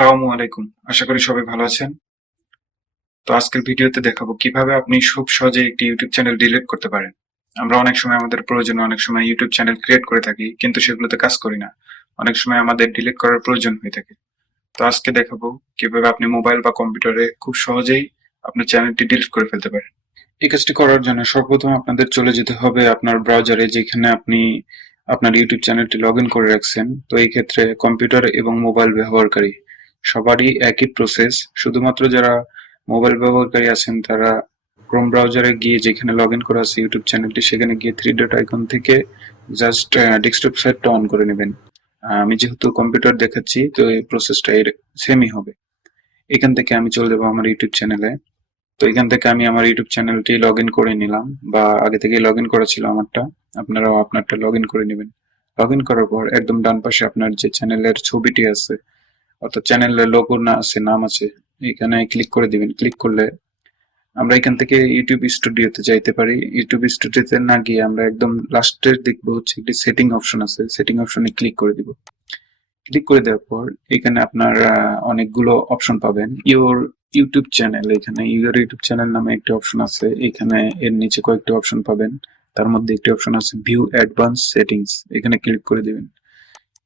আসসালামু আলাইকুম। আশা করি সবাই ভালো আছেন। তো আজকের ভিডিওতে দেখাবো কিভাবে আপনি খুব সহজে একটি ইউটিউব চ্যানেল ডিলিট করতে পারেন। আমরা অনেক সময় আমাদের প্রয়োজনে অনেক সময় ইউটিউব চ্যানেল ক্রিয়েট করে থাকি, কিন্তু সেগুলোতে কাজ করি না। অনেক সময় আমাদের ডিলিট করার প্রয়োজন হয়ে থাকে। তো আজকে দেখাবো কিভাবে আপনি মোবাইল বা কম্পিউটারে খুব সহজেই আপনার চ্যানেলটি ডিলিট করে ফেলতে পারেন। এই কাজটি করার জন্য সর্বপ্রথম আপনাদের চলে যেতে হবে আপনার ব্রাউজারে, যেখানে আপনি আপনার ইউটিউব চ্যানেলটি লগ ইন করে রাখছেন। তো এই ক্ষেত্রে কম্পিউটার এবং মোবাইল ব্যবহারকারী সবারই একই প্রসেস। শুধুমাত্র যারা মোবাইল ব্যবহারকারী আছেন তারা ক্রোম ব্রাউজারে গিয়ে যেখানে লগ ইন করা আছে ইউটিউব চ্যানেলটি, সেখানে গিয়ে থ্রি ডট আইকন থেকে জাস্ট ডেস্কটপ সাইটটা অন করে নেবেন। আমি যেহেতু কম্পিউটার দেখাচ্ছি, তো এই প্রসেসটা এর সেমই হবে। এখান থেকে আমি চলে যাবো আমার ইউটিউব চ্যানেলে। তো এখান থেকে আমি আমার ইউটিউব চ্যানেলটি লগ ইন করে নিলাম, বা আগে থেকে লগ ইন করা ছিল আমারটা। আপনারাও আপনারটা লগ ইন করে নেবেন। লগ ইন করার পর একদম ডান পাশে আপনার যে চ্যানেলের ছবিটি আছে, অর্থাৎ চ্যানেলের লোগো না আছে, নাম আছে, এখানে ক্লিক করে দিবেন। ক্লিক করলে আমরা এখান থেকে ইউটিউব স্টুডিওতে যাইতে পারি। ইউটিউব স্টুডিওতে না গিয়ে আমরা একদম লাস্টের দেখবো হচ্ছে একটি সেটিং অপশন আছে, সেটিং অপশনে ক্লিক করে দিব। ক্লিক করে দেওয়ার পর এখানে আপনার অনেকগুলো অপশন পাবেন। ইউটিউব চ্যানেল, এখানে ইউটিউব চ্যানেল নামে একটি অপশন আছে। এখানে এর নিচে কয়েকটি অপশন পাবেন। তার মধ্যে একটি অপশন আছে ভিউ অ্যাডভান্স সেটিংস, এখানে ক্লিক করে দিবেন।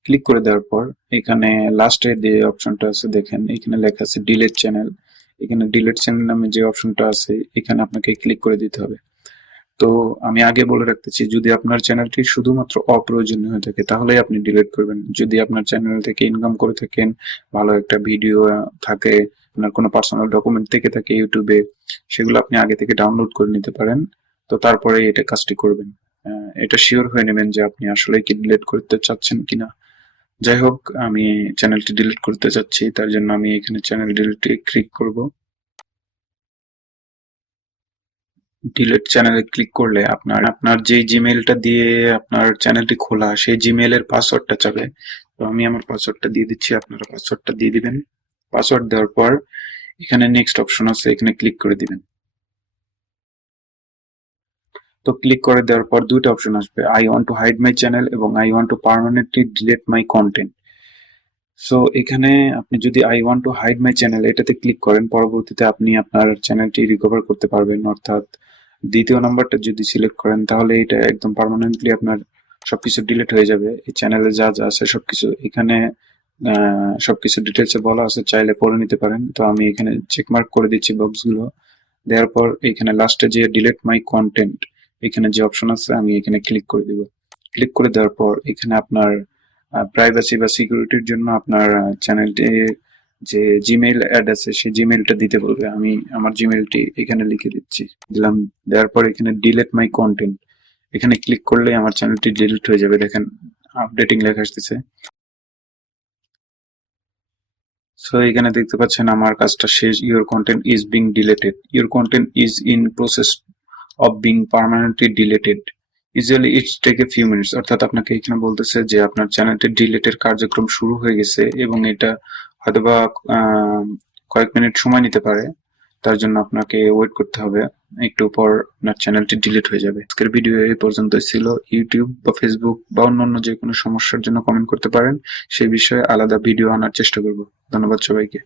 ক্লিক করে দেওয়ার পর এখানে লাস্টে যে অপশনটা আছে দেখেন, এখানে লেখা আছে ডিলিট চ্যানেল। এখানে ডিলিট চ্যানেল নামে যে অপশনটা আছে এখানে আপনাকে ক্লিক করে দিতে হবে। তো আমি আগে বলে রাখতেছি, যদি আপনার চ্যানেলটি শুধুমাত্র অপ্রয়োজনীয় হয়ে থাকে তাহলেই আপনি ডিলিট করবেন। যদি আপনার চ্যানেল থেকে ইনকাম করে থাকেন, ভালো একটা ভিডিও থাকে, আপনার কোনো পার্সোনাল ডকুমেন্ট থেকে থাকে ইউটিউবে, সেগুলো আপনি আগে থেকে ডাউনলোড করে নিতে পারেন। তো তারপরে এটা কাজটি করবেন। এটা শিওর হয়ে নেবেন যে আপনি আসলে কি ডিলিট করতে চাচ্ছেন কিনা। যাই হোক, আমি চ্যানেলটি ডিলিট করতে চাচ্ছি, তার জন্য আমি এখানে চ্যানেল ডিলিটে ক্লিক করব। ডিলিট চ্যানেলে ক্লিক করলে আপনার আপনার যে জিমেইলটা দিয়ে আপনার চ্যানেলটি খোলা, সেই জিমেইলের পাসওয়ার্ডটা চাবে। তো আমি আমার পাসওয়ার্ডটা দিয়ে দিচ্ছি, আপনারা পাসওয়ার্ডটা দিয়ে দিবেন। পাসওয়ার্ড দেওয়ার পর এখানে নেক্সট অপশন আছে, এখানে ক্লিক করে দিবেন। তো ক্লিক করে দেওয়ার পর দুইটা অপশন আসবে, I want to hide my channel এবং I want to permanently delete my content. So এখানে আপনি যদি I want to hide my channel এটাতে ক্লিক করেন, পরবর্তীতে আপনি আপনার চ্যানেলটি রিকভার করতে পারবেন। অর্থাৎ দ্বিতীয় নাম্বারটা যদি সিলেক্ট করেন তাহলে এটা একদম পার্মানেন্টলি আপনার সবকিছু ডিলিট হয়ে যাবে। এই চ্যানেলে যা যা আছে সবকিছু এখানে সবকিছু ডিটেলসে বলা আছে, চাইলে পড়ে নিতে পারেন। তো আমি এখানে চেক মার্ক করে দিচ্ছি বক্সগুলো। দেওয়ার পর এখানে লাস্টে যে ডিলিট মাই কন্টেন্ট, এখানে যে অপশন আছে আমি এখানে ক্লিক করে দিব। ক্লিক করে দেওয়ার পর এখানে আপনার প্রাইভেসি বা সিকিউরিটির জন্য আপনার চ্যানেলটি যে জিমেইল অ্যাড আছে সেই জিমেইলটা দিতে বলবে। আমি আমার জিমেইলটি এখানে লিখে দিচ্ছি, দিলাম। দেওয়ার পর এখানে ডিলিট মাই কন্টেন্ট, এখানে ক্লিক করলে আমার চ্যানেলটি ডিলিট হয়ে যাবে। দেখেন আপডেটিং লেখা আসতেছে। সো এখানে দেখতে পাচ্ছেন আমার কাজটা শেষ। Your content is being deleted, your content is in process of being permanently deleted, usually it's take a few minutes. অর্থাৎ আপনাকে এখানে বলতেছে যে আপনার চ্যানেলটি ডিলেটের কার্যক্রম শুরু হয়ে গেছে এবং এটা হয়তোবা কয়েক মিনিট সময় নিতে পারে। তার জন্য আপনাকে ওয়েট করতে হবে, একটু পর আপনার চ্যানেলটি ডিলিট হয়ে যাবে। আজকের ভিডিও এই পর্যন্তই ছিল। ইউটিউব বা ফেসবুক বা অন্যান্য যে কোনো সমস্যার জন্য কমেন্ট করতে পারেন, সেই বিষয়ে আলাদা ভিডিও আনার চেষ্টা করব। ধন্যবাদ সবাইকে।